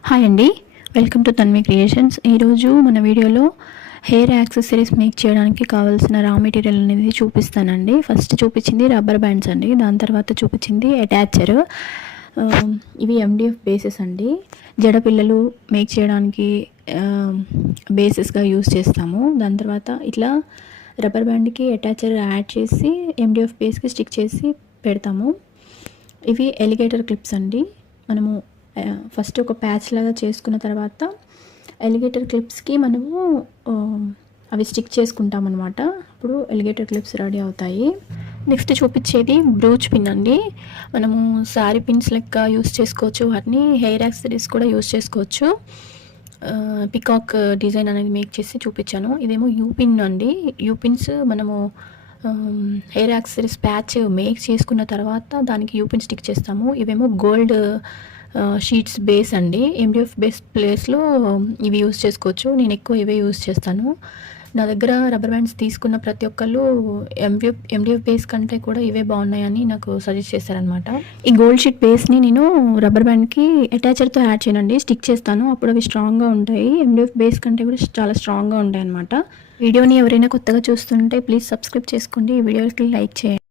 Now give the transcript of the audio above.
Hi అండి, welcome to Tanvi creations. ఈరోజు మన వీడియోలో హెయిర్ యాక్సెసరీస్ మేక్ చేయడానికి కావాల్సిన రా మెటీరియల్ అనేది చూపిస్తానండి. ఫస్ట్ చూపించింది రబ్బర్ బ్యాండ్స్ అండి, దాని తర్వాత చూపించింది అటాచర్. ఇవి MDF బేసెస్ అండి. జడపిల్లలు మేక్ చేయడానికి బేసెస్గా యూస్ చేస్తాము. దాని తర్వాత ఇట్లా రబ్బర్ బ్యాండ్కి అటాచర్ యాడ్ చేసి MDF బేస్కి స్టిక్ చేసి పెడతాము. ఇవి ఎలిగేటర్ క్లిప్స్ అండి. మనము ఫస్ట్ ఒక ప్యాచ్ లాగా చేసుకున్న తర్వాత ఎలిగేటర్ క్లిప్స్కి మనము అవి స్టిక్ చేసుకుంటాం అనమాట. అప్పుడు ఎలిగేటర్ క్లిప్స్ రెడీ అవుతాయి. నెక్స్ట్ చూపించేది బ్రూచ్ పిన్ అండి. మనము శారీ పిన్స్ లెక్క యూస్ చేసుకోవచ్చు, వాటిని హెయిర్ యాక్సెసరీస్ కూడా యూస్ చేసుకోవచ్చు. పికాక్ డిజైన్ అనేది మేక్ చేసి చూపించాను. ఇదేమో యూ పిన్ అండి. యూ పిన్స్ మనము హెయిర్ యాక్సెసరీస్ ప్యాచ్ మేక్ చేసుకున్న తర్వాత దానికి యూ పిన్ స్టిక్ చేస్తాము. ఇవేమో గోల్డ్ షీట్స్ బేస్ అండి. MDF బేస్ ప్లేస్లో ఇవి యూస్ చేసుకోవచ్చు. నేను ఎక్కువ ఇవే యూస్ చేస్తాను. నా దగ్గర రబ్బర్ బ్యాండ్స్ తీసుకున్న ప్రతి ఒక్కళ్ళు MDF బేస్ కంటే కూడా ఇవే బాగున్నాయని నాకు సజెస్ట్ చేశారనమాట. ఈ గోల్డ్ షీట్ బేస్ని నేను రబ్బర్ బ్యాండ్కి అటాచర్తో యాడ్ చేయనండి, స్టిక్ చేస్తాను. అప్పుడు అవి స్ట్రాంగ్గా ఉంటాయి. MDF బేస్ కంటే కూడా చాలా స్ట్రాంగ్గా ఉంటాయి అనమాట. వీడియోని ఎవరైనా కొత్తగా చూస్తుంటే ప్లీజ్ సబ్స్క్రైబ్ చేసుకోండి. ఈ వీడియోకి లైక్ చేయండి.